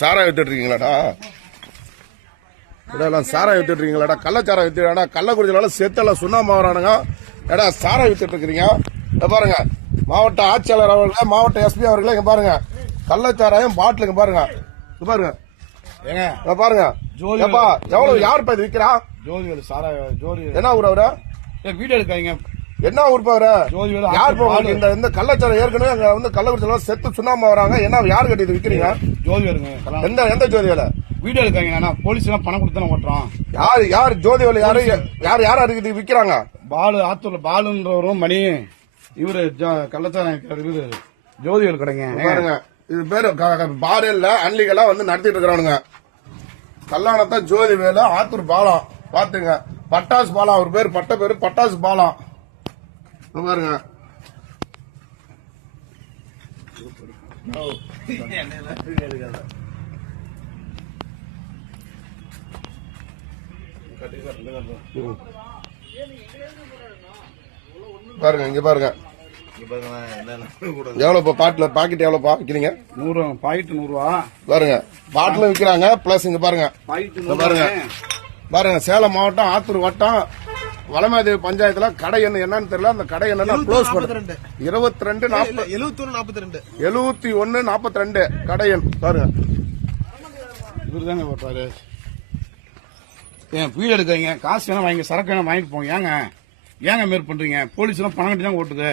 சாரா வித்துட்டு இருக்கீங்களாடா? எல்லாம் சாரா வித்துட்டு இருக்கீங்களாடா? கள்ளச்சாரா வித்துடா? கள்ளக்குறிச்சியில செத்தெல்லாம் சுண்ணாம்பு வரானுங்க. ஏடா சாரா வித்துட்டு இருக்கிறீங்க? பாருங்க, மாவட்ட ஆட்சியாளர் அவர்களே, மாவட்ட எஸ்பி அவர்களே, இங்க பாருங்க கள்ளச்சாராயம் பாட்டிலுங்க பாருங்க. பாருங்க ஏங்க பாருங்க. எவ்வளவு யாருப்பா இது விக்கிறா? ஜோதிவேலு சாரா ஜோதி. என்ன ஊர் அவரு? வீடியோ எடுக்காங்க. என்ன ஊர் அவரு? யார் போவாங்க? இந்த கள்ளச்சாரம் ஏற்கனவே அங்க வந்து கள்ளக்குறிச்சியில செத்து சுண்ணாம்பு வராங்க. என்ன யாரு கட்டி இது விக்கிறீங்க? ஜோதிவேலுங்க. எந்த ஜோதிவேல? வீடியோ எடுக்காங்க. போலீஸ் எல்லாம் பணம் கொடுத்து ஓட்டுறோம். யாரு ஜோதிவேலு? யாரு இது விக்கிறாங்க? பாலு ஆத்தூர்ல பாலுன்றவரும் மணி இவரு கள்ளச்சாரம் ஜோதிவேலு கடைங்க. பாருங்க, இது பேரு பாரில் அன்லிகளா வந்து நடத்திட்டு இருக்கிறானுங்க. கல்லாணத்தான் ஜோதிவேலு, ஆத்தூர் பாலம் பாத்துங்க. பட்டாசு பாலம் அவர் பேரு, பட்ட பேரு பட்டாசு பாலம். பாருங்க பாருங்க, இங்க பாருங்க எவ்வளவு பாக்கெட் எவ்வளவு விக்கிறீங்க? 100 பாக்கெட் 100 ரூபா. பாருங்க பாட்டிலும் விக்கிறாங்க. பிளஸ் இங்க பாருங்க பாருங்க பாருங்க, சேலம் மாவட்டம் ஆத்தூர் வட்டம் வளமாதேவி பஞ்சாயத்துல கடை என்னன்னு தெரியல. அந்த கடை என்னன்னா க்ளோஸ் பண்ணு. 7142 கடை எண் பாருங்க. இவருதாங்க போட்டாரு. ஏன் வீடு எடுக்காங்க, காசு வேணா வாங்கி சரக்கு வேணா வாங்கிட்டு போங்க. ஏங்க மேற் பண்றீங்க? போலீஸ் எல்லாம் பணம் கட்டி தான் ஓட்டுது.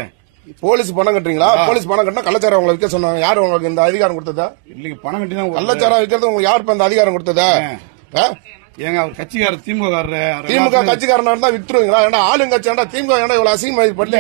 போலீஸ் பணம் கட்டுறீங்களா? போலீஸ் பணம் கட்டினா கள்ளச்சாரம் உங்களை விற்க சொன்னாங்க. யாரு உங்களுக்கு இந்த அதிகாரம் கொடுத்ததா? இல்லைங்க, பணம் கட்டி தான் கள்ளச்சாரம் விற்கிறது உங்களுக்கு யாரு இந்த அதிகாரம் கொடுத்ததா? ஏங்க அவர் கட்சிக்காரர் திமுக கட்சிக்காரனா இருந்தா வித்துருவீங்களா? ஏன்னா ஆளுங்கட்சி திமுக இவ்வளவு அசிங்கமா பண்ணி